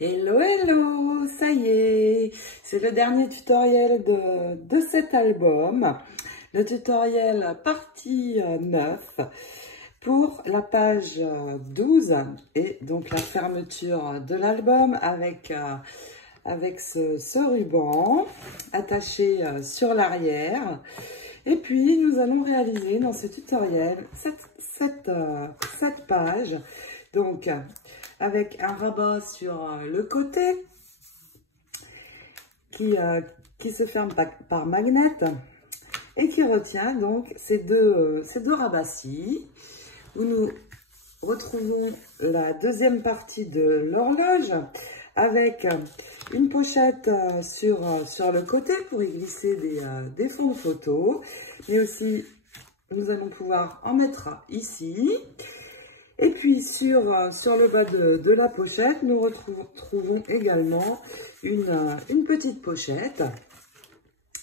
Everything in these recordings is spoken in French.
Hello, hello, ça y est, c'est le dernier tutoriel de cet album, le tutoriel partie 9 pour la page 12 et donc la fermeture de l'album avec ce ruban attaché sur l'arrière. Et puis nous allons réaliser dans ce tutoriel cette page, donc avec un rabat sur le côté qui se ferme par magnet et qui retient donc ces deux rabats-ci, où nous retrouvons la deuxième partie de l'horloge avec une pochette sur le côté pour y glisser des fonds de photo, mais aussi nous allons pouvoir en mettre ici. Et puis sur le bas de la pochette, nous retrouvons également une petite pochette,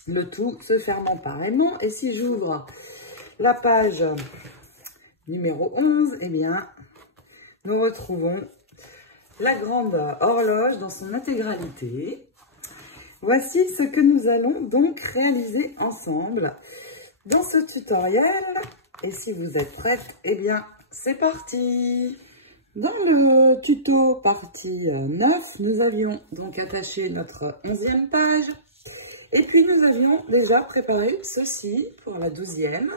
le tout se fermant pareillement. Et si j'ouvre la page numéro 11, eh bien, nous retrouvons la grande horloge dans son intégralité. Voici ce que nous allons donc réaliser ensemble dans ce tutoriel. Et si vous êtes prête, eh bien, c'est parti! Dans le tuto partie 9, nous avions donc attaché notre 11e page. Et puis nous avions déjà préparé ceci pour la 12e,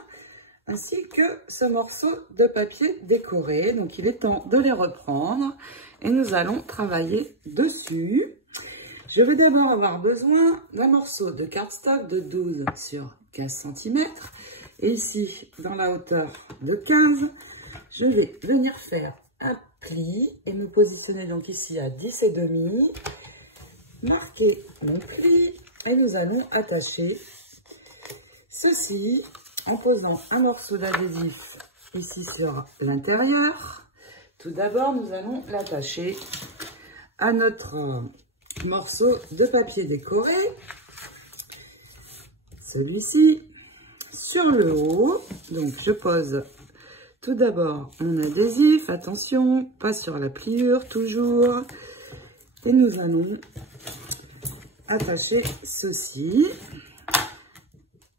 ainsi que ce morceau de papier décoré. Donc il est temps de les reprendre et nous allons travailler dessus. Je vais d'abord avoir besoin d'un morceau de cardstock de 12 sur 15 cm. Et ici, dans la hauteur de 15, je vais venir faire un pli et me positionner donc ici à 10,5, marquer mon pli et nous allons attacher ceci en posant un morceau d'adhésif ici sur l'intérieur. Tout d'abord, nous allons l'attacher à notre morceau de papier décoré, celui-ci, sur le haut. Donc je pose tout d'abord mon adhésif, attention, pas sur la pliure toujours, et nous allons attacher ceci,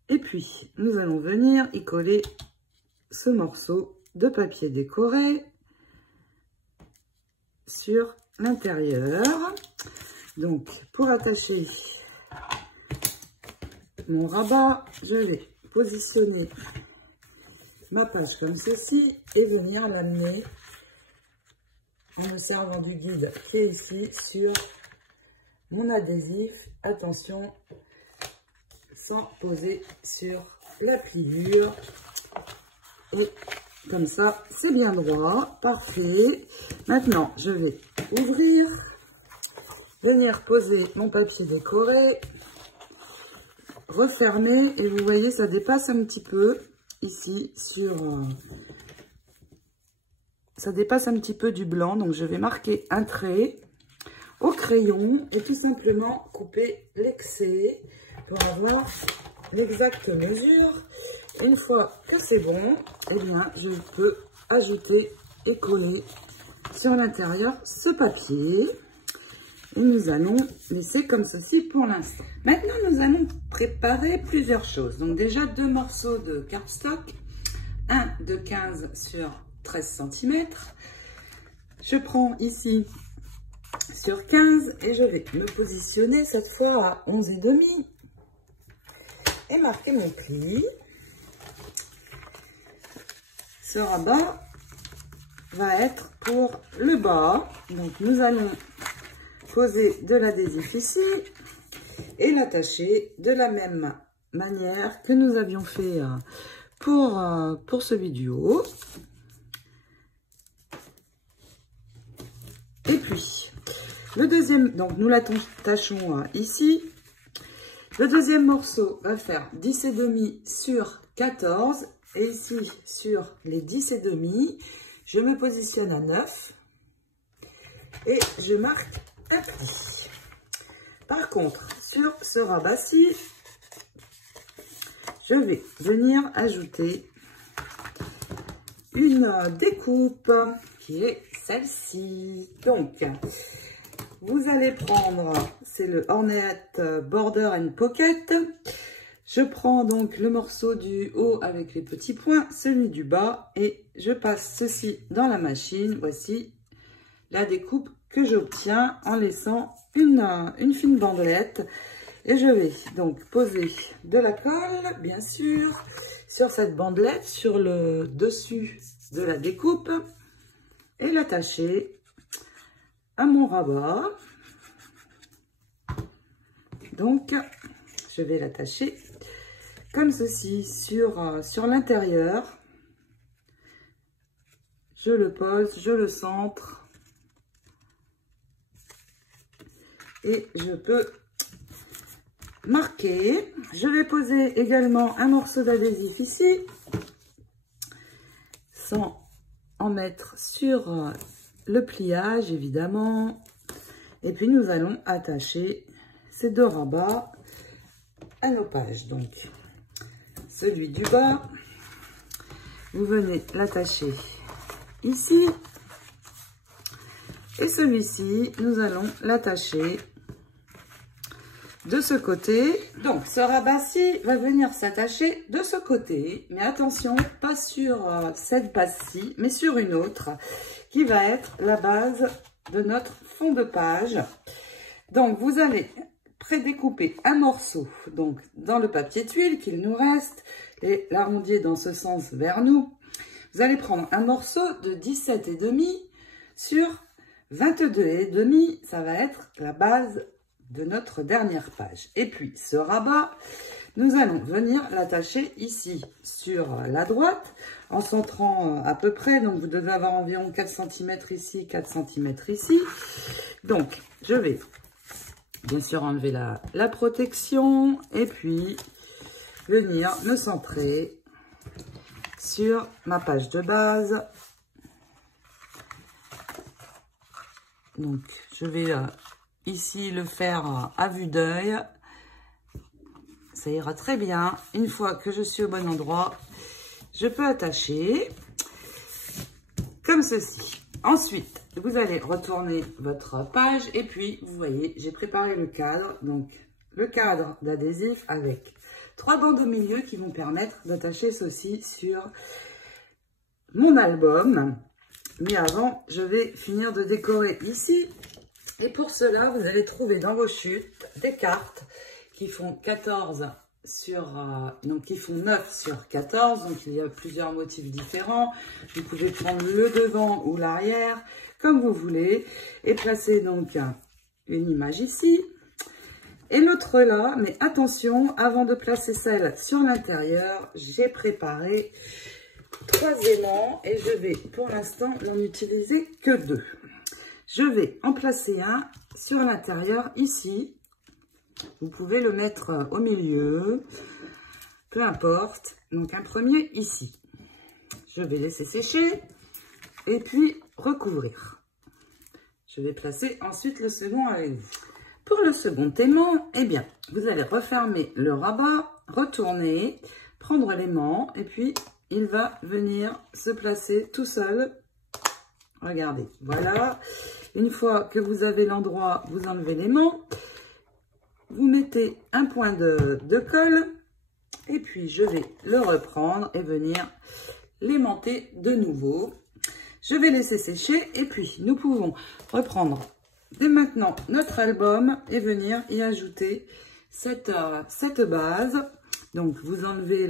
et puis nous allons venir y coller ce morceau de papier décoré sur l'intérieur. Donc pour attacher mon rabat, je vais positionner ma page comme ceci et venir l'amener en me servant du guide qui est ici sur mon adhésif. Attention, sans poser sur la pliure. Et comme ça, c'est bien droit. Parfait. Maintenant, je vais ouvrir, venir poser mon papier décoré, refermer, et vous voyez, ça dépasse un petit peu ici ça dépasse un petit peu du blanc, donc je vais marquer un trait au crayon et tout simplement couper l'excès pour avoir l'exacte mesure. Une fois que c'est bon, eh bien, je peux ajouter et coller sur l'intérieur ce papier. Et nous allons laisser comme ceci pour l'instant. Maintenant, nous allons préparer plusieurs choses. Donc déjà, 2 morceaux de cardstock, un de 15 sur 13 cm. Je prends ici sur 15 et je vais me positionner cette fois à 11,5 et marquer mon pli. Ce rabat va être pour le bas. Donc nous allons poser de l'adhésif ici et l'attacher de la même manière que nous avions fait pour celui du haut. Et puis le deuxième, donc nous l'attachons ici. Le deuxième morceau va faire 10,5 sur 14 et ici sur les 10,5, je me positionne à 9 et je marque un pli. Par contre, sur ce rabat-ci, je vais venir ajouter une découpe qui est celle-ci. Donc, vous allez prendre, c'est le Ornate Border and Pocket. Je prends donc le morceau du haut avec les petits points, celui du bas, et je passe ceci dans la machine. Voici la découpe que j'obtiens en laissant une fine bandelette. Et je vais donc poser de la colle, bien sûr, sur cette bandelette, sur le dessus de la découpe, et l'attacher à mon rabat. Donc, je vais l'attacher comme ceci sur l'intérieur. Je le pose, je le centre et je peux marquer. Je vais poser également un morceau d'adhésif ici, sans en mettre sur le pliage évidemment. Et puis nous allons attacher ces deux rabats à nos pages. Donc celui du bas, vous venez l'attacher ici, et celui-ci nous allons l'attacher de ce côté. Donc ce rabat-ci va venir s'attacher de ce côté, mais attention, pas sur cette base-ci, mais sur une autre qui va être la base de notre fond de page. Donc vous allez prédécouper un morceau donc dans le papier tuile qu'il nous reste et l'arrondir dans ce sens vers nous. Vous allez prendre un morceau de 17,5 sur 22,5, ça va être la base de notre dernière page. Et puis ce rabat, nous allons venir l'attacher ici sur la droite en centrant à peu près. Donc vous devez avoir environ 4 cm ici, 4 cm ici. Donc je vais bien sûr enlever la protection et puis venir me centrer sur ma page de base. Donc je vais ici le faire à vue d'œil. Ça ira très bien. Une fois que je suis au bon endroit, je peux attacher comme ceci. Ensuite, vous allez retourner votre page et puis vous voyez, j'ai préparé le cadre. Donc le cadre d'adhésif avec 3 bandes au milieu qui vont permettre d'attacher ceci sur mon album. Mais avant, je vais finir de décorer ici. Et pour cela, vous allez trouver dans vos chutes des cartes qui font 14 sur, donc qui font 9 sur 14. Donc il y a plusieurs motifs différents. Vous pouvez prendre le devant ou l'arrière, comme vous voulez. Et placer donc une image ici. Et l'autre là, mais attention, avant de placer celle sur l'intérieur, j'ai préparé 3 aimants et je vais pour l'instant n'en utiliser que 2. Je vais en placer un sur l'intérieur ici. Vous pouvez le mettre au milieu, peu importe. Donc un premier ici. Je vais laisser sécher et puis recouvrir. Je vais placer ensuite le second avec vous. Pour le second aimant, eh bien, vous allez refermer le rabat, retourner, prendre l'aimant et puis il va venir se placer tout seul. Regardez, voilà. Une fois que vous avez l'endroit, vous enlevez l'aimant. Vous mettez un point de colle. Et puis, je vais le reprendre et venir l'aimanter de nouveau. Je vais laisser sécher. Et puis, nous pouvons reprendre dès maintenant notre album et venir y ajouter cette base. Donc, vous enlevez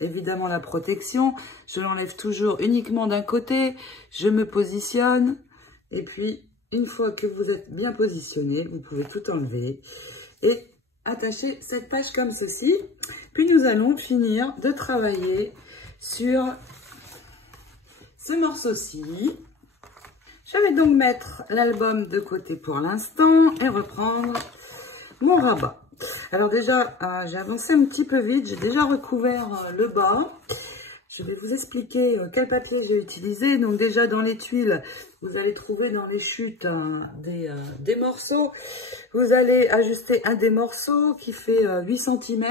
évidemment la protection. Je l'enlève toujours uniquement d'un côté. Je me positionne. Et puis, une fois que vous êtes bien positionné, vous pouvez tout enlever et attacher cette page comme ceci. Puis, nous allons finir de travailler sur ce morceau-ci. Je vais donc mettre l'album de côté pour l'instant et reprendre mon rabat. Alors déjà, j'ai avancé un petit peu vite, j'ai déjà recouvert le bas. Je vais vous expliquer quel papier j'ai utilisé. Donc déjà dans les tuiles, vous allez trouver dans les chutes des morceaux. Vous allez ajuster un des morceaux qui fait 8 cm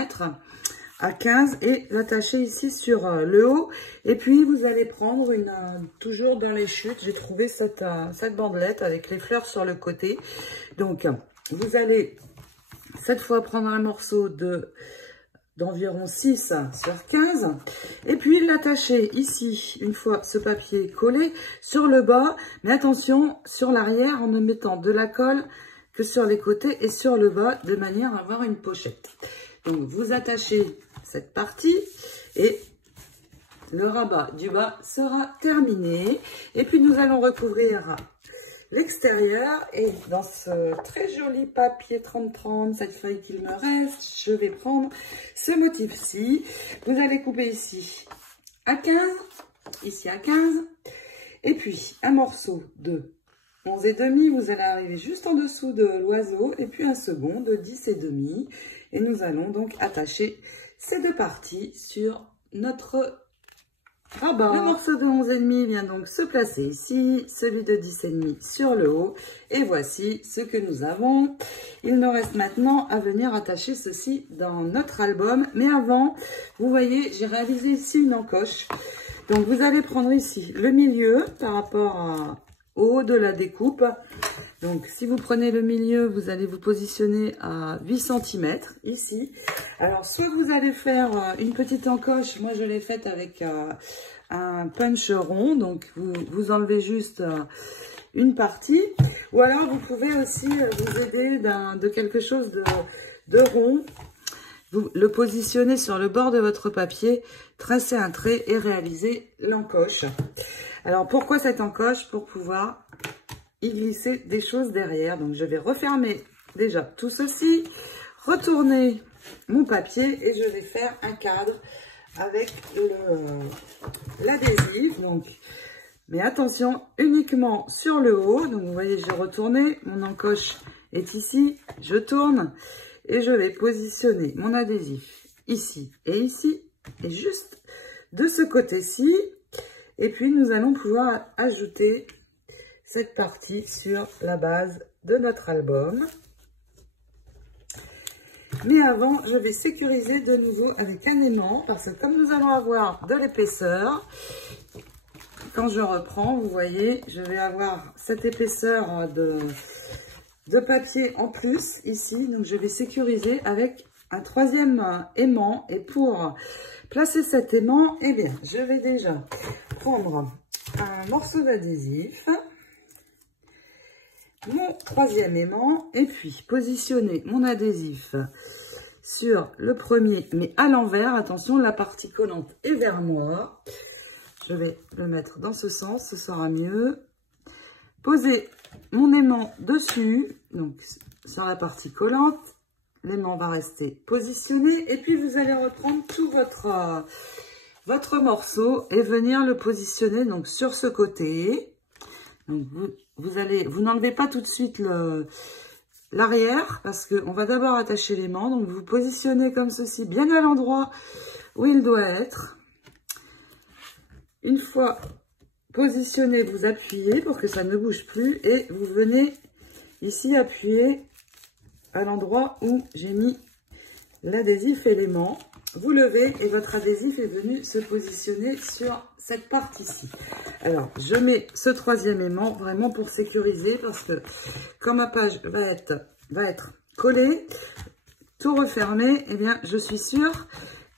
à 15 et l'attacher ici sur le haut. Et puis vous allez prendre une, toujours dans les chutes, j'ai trouvé cette bandelette avec les fleurs sur le côté. Donc vous allez cette fois prendre un morceau d'environ 6 sur 15 et puis l'attacher ici, une fois ce papier collé, sur le bas, mais attention sur l'arrière en ne mettant de la colle que sur les côtés et sur le bas, de manière à avoir une pochette. Donc vous attachez cette partie et le rabat du bas sera terminé. Et puis nous allons recouvrir l'extérieur et dans ce très joli papier 30-30, cette feuille qu'il me reste, je vais prendre ce motif-ci. Vous allez couper ici à 15, ici à 15 et puis un morceau de 11,5, vous allez arriver juste en dessous de l'oiseau et puis un second de 10,5 et nous allons donc attacher ces deux parties sur notre rabat. Le morceau de 11,5 vient donc se placer ici, celui de 10,5 sur le haut et voici ce que nous avons. Il nous reste maintenant à venir attacher ceci dans notre album, mais avant, vous voyez, j'ai réalisé ici une encoche. Donc vous allez prendre ici le milieu par rapport au haut de la découpe. Donc si vous prenez le milieu, vous allez vous positionner à 8 cm ici. Alors soit vous allez faire une petite encoche, moi je l'ai faite avec un punch rond, donc vous enlevez juste une partie, ou alors vous pouvez aussi vous aider de quelque chose de rond. Vous le positionnez sur le bord de votre papier, tracez un trait et réalisez l'encoche. Alors pourquoi cette encoche? Pour pouvoir y glisser des choses derrière. Donc je vais refermer déjà tout ceci, retourner mon papier et je vais faire un cadre avec l'adhésif. Donc, mais attention, uniquement sur le haut. Donc vous voyez, j'ai retourné, mon encoche est ici, je tourne et je vais positionner mon adhésif ici et juste de ce côté-ci. Et puis nous allons pouvoir ajouter cette partie sur la base de notre album. Mais avant, je vais sécuriser de nouveau avec un aimant, parce que comme nous allons avoir de l'épaisseur, quand je reprends, vous voyez, je vais avoir cette épaisseur de papier en plus ici. Donc je vais sécuriser avec un troisième aimant. Et pour placer cet aimant, eh bien, je vais déjà prendre un morceau d'adhésif, mon troisième aimant, et puis positionner mon adhésif sur le premier, mais à l'envers. Attention, la partie collante est vers moi. Je vais le mettre dans ce sens, ce sera mieux. Poser mon aimant dessus, donc sur la partie collante. L'aimant va rester positionné. Et puis, vous allez reprendre tout votre morceau et venir le positionner donc sur ce côté. Donc, vous n'enlevez pas tout de suite l'arrière parce qu'on va d'abord attacher l'aimant. Donc, vous positionnez comme ceci, bien à l'endroit où il doit être. Une fois positionné, vous appuyez pour que ça ne bouge plus et vous venez ici appuyer à l'endroit où j'ai mis l'adhésif et l'aimant. Vous levez et votre adhésif est venu se positionner sur cette partie-ci. Alors, je mets ce troisième aimant vraiment pour sécuriser parce que quand ma page va être collée, tout refermé, eh bien, je suis sûre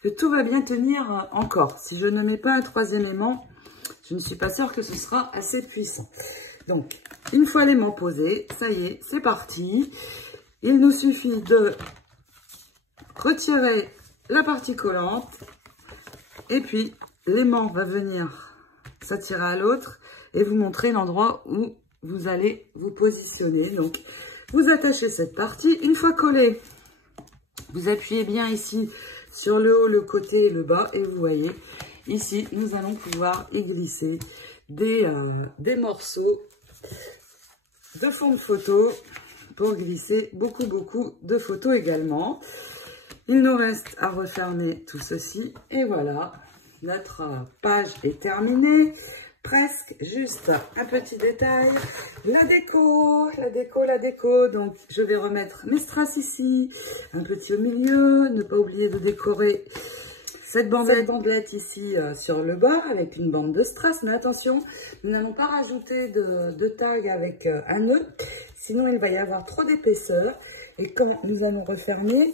que tout va bien tenir encore. Si je ne mets pas un troisième aimant, je ne suis pas sûre que ce sera assez puissant. Donc, une fois l'aimant posé, ça y est, c'est parti. Il nous suffit de retirer la partie collante et puis l'aimant va venir s'attirer à l'autre et vous montrer l'endroit où vous allez vous positionner. Donc, vous attachez cette partie. Une fois collé, vous appuyez bien ici sur le haut, le côté et le bas et vous voyez, ici, nous allons pouvoir y glisser des morceaux de fond de photo pour glisser beaucoup de photos également. Il nous reste à refermer tout ceci et voilà, notre page est terminée. presque, juste un petit détail, la déco, la déco, la déco. Donc, je vais remettre mes strass ici, un petit au milieu, ne pas oublier de décorer cette bandelette ici sur le bord avec une bande de strass. Mais attention, nous n'allons pas rajouter de tag avec un nœud, sinon il va y avoir trop d'épaisseur. Et quand nous allons refermer,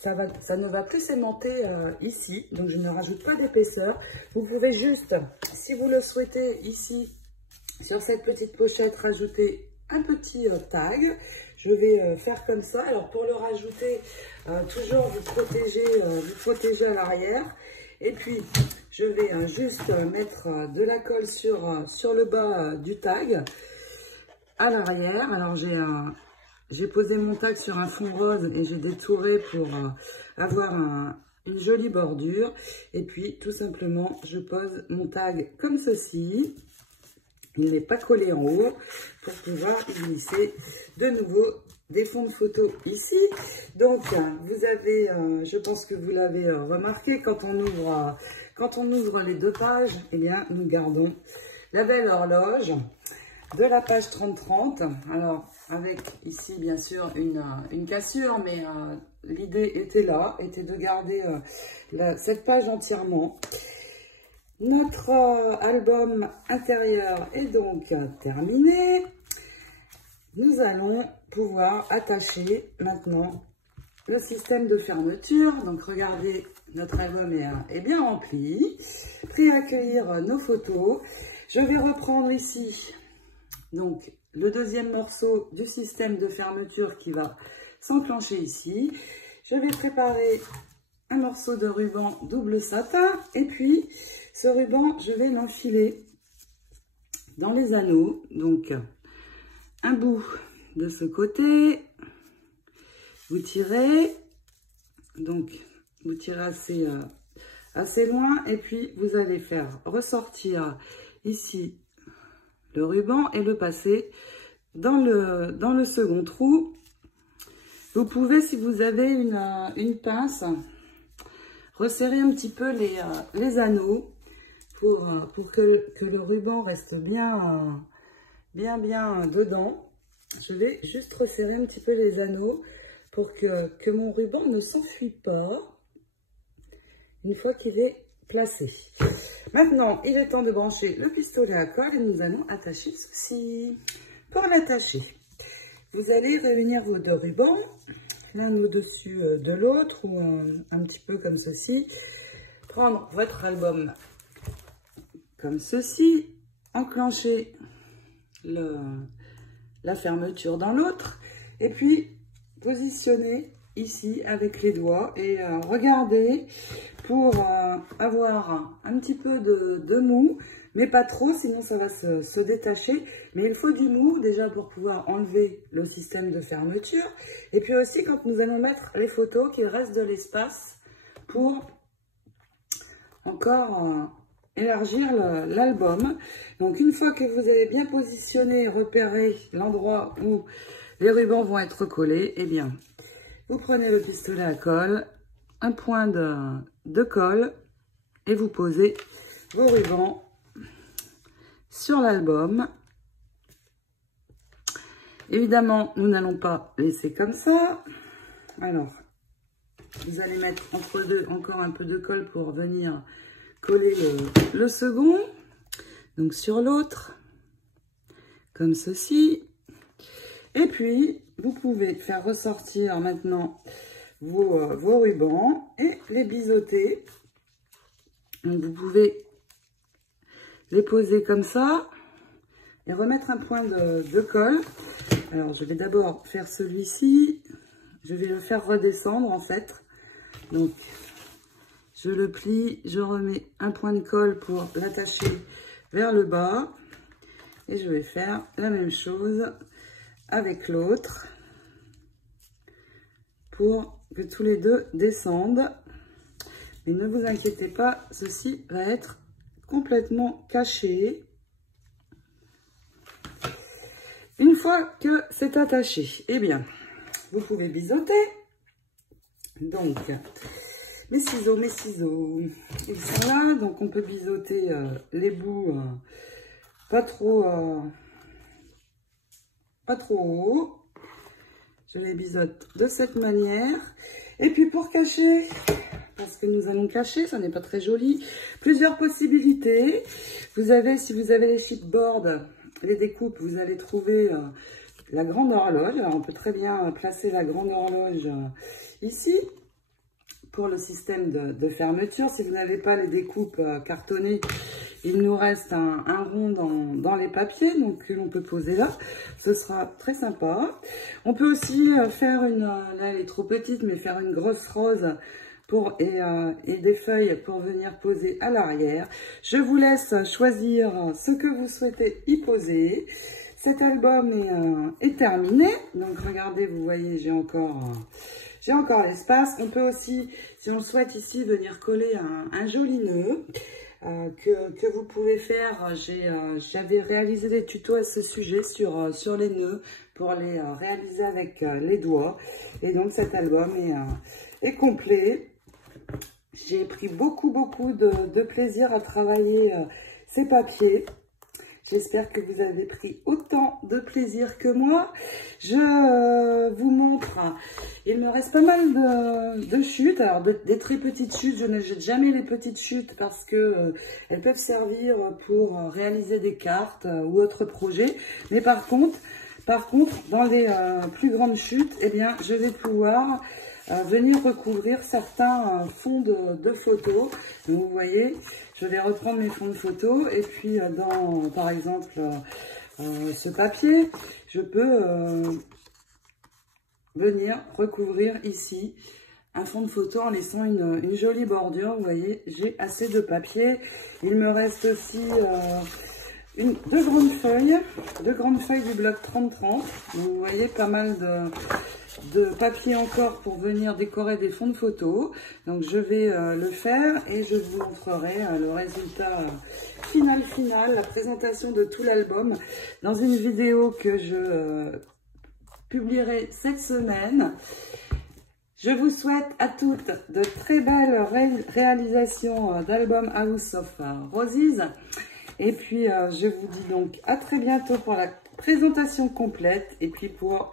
ça ne va plus s'aimanter ici, donc je ne rajoute pas d'épaisseur. Vous pouvez juste, si vous le souhaitez, ici, sur cette petite pochette, rajouter un petit tag. Je vais faire comme ça. Alors pour le rajouter, toujours vous protéger à l'arrière. Et puis, je vais juste mettre de la colle sur le bas du tag, à l'arrière. Alors j'ai posé mon tag sur un fond rose et j'ai détouré pour avoir une jolie bordure. Et puis, tout simplement, je pose mon tag comme ceci. Il n'est pas collé en haut pour pouvoir glisser de nouveau des fonds de photo ici. Donc, vous avez, je pense que vous l'avez remarqué, quand on ouvre les deux pages, eh bien, nous gardons la belle horloge de la page 30-30. Alors, avec ici, bien sûr, une cassure, mais l'idée était de garder cette page entièrement. Notre album intérieur est donc terminé. Nous allons pouvoir attacher maintenant le système de fermeture. Donc, regardez, notre album est bien rempli. Prêt à accueillir nos photos. Je vais reprendre ici donc le deuxième morceau du système de fermeture qui va s'enclencher ici. Je vais préparer un morceau de ruban double satin et puis ce ruban, je vais l'enfiler dans les anneaux. Donc, un bout de ce côté, vous tirez, donc vous tirez assez loin et puis vous allez faire ressortir ici le ruban et le passer dans le second trou. Vous pouvez, si vous avez une pince, resserrer un petit peu les anneaux pour que le ruban reste bien dedans. Je vais juste resserrer un petit peu les anneaux pour que mon ruban ne s'enfuit pas une fois qu'il est placé. Maintenant, il est temps de brancher le pistolet à colle et nous allons attacher ceci. Pour l'attacher, vous allez réunir vos deux rubans, l'un au-dessus de l'autre ou un petit peu comme ceci. Prendre votre album comme ceci, enclencher la fermeture dans l'autre et puis positionner ici avec les doigts et regardez pour avoir un petit peu de mou, mais pas trop, sinon ça va se détacher. Mais il faut du mou déjà pour pouvoir enlever le système de fermeture. Et puis aussi quand nous allons mettre les photos, qu'il reste de l'espace pour encore élargir l'album. Donc une fois que vous avez bien positionné et repéré l'endroit où les rubans vont être collés, eh bien, vous prenez le pistolet à colle, un point de colle et vous posez vos rubans sur l'album. Évidemment, nous n'allons pas laisser comme ça. Alors, vous allez mettre entre deux encore un peu de colle pour venir coller le second. Donc sur l'autre, comme ceci. Et puis, vous pouvez faire ressortir maintenant vos rubans et les biseauter. Donc, vous pouvez les poser comme ça et remettre un point de colle. Alors, je vais d'abord faire celui-ci. Je vais le faire redescendre, en fait. Donc, je le plie, je remets un point de colle pour l'attacher vers le bas. Et je vais faire la même chose avec l'autre pour que tous les deux descendent. Mais ne vous inquiétez pas, ceci va être complètement caché. Une fois que c'est attaché, eh bien, vous pouvez biseauter. Donc, mes ciseaux, ils sont là. Donc, on peut biseauter les bouts pas trop haut. Je les biseaute de cette manière. Et puis pour cacher, parce que nous allons cacher, ça n'est pas très joli, plusieurs possibilités. Vous avez, si vous avez les chipboards, les découpes, vous allez trouver la grande horloge. Alors, on peut très bien placer la grande horloge ici pour le système de fermeture. Si vous n'avez pas les découpes cartonnées, il nous reste un rond dans les papiers, donc que l'on peut poser là. Ce sera très sympa. On peut aussi faire une, là elle est trop petite, mais faire une grosse rose et des feuilles pour venir poser à l'arrière. Je vous laisse choisir ce que vous souhaitez y poser. Cet album est terminé. Donc regardez, vous voyez, j'ai encore l'espace. On peut aussi, si on souhaite ici, venir coller un joli nœud. Que vous pouvez faire. J'avais réalisé des tutos à ce sujet sur les nœuds pour les réaliser avec les doigts. Et donc cet album est complet. J'ai pris beaucoup de plaisir à travailler ces papiers. J'espère que vous avez pris autant de plaisir que moi. Je vous montre, il me reste pas mal de chutes. Alors des très petites chutes, je ne jette jamais les petites chutes parce que elles peuvent servir pour réaliser des cartes ou autres projets. Mais par contre, dans les plus grandes chutes, eh bien, je vais pouvoir venir recouvrir certains fonds de photos. Donc, vous voyez, je vais reprendre mes fonds de photos et puis dans, par exemple, ce papier, je peux venir recouvrir ici un fond de photo en laissant une jolie bordure. Vous voyez, j'ai assez de papier. Il me reste aussi deux grandes feuilles du bloc 30-30. Vous voyez, pas mal de papier encore pour venir décorer des fonds de photos. Donc je vais le faire et je vous montrerai le résultat final, la présentation de tout l'album dans une vidéo que je publierai cette semaine. Je vous souhaite à toutes de très belles réalisations d'album House of Roses. Et puis je vous dis donc à très bientôt pour la présentation complète et puis pour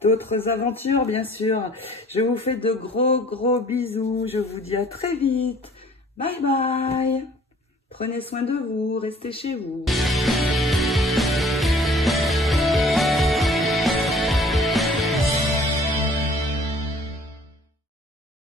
d'autres aventures, bien sûr. Je vous fais de gros bisous. Je vous dis à très vite. Bye bye. Prenez soin de vous. Restez chez vous.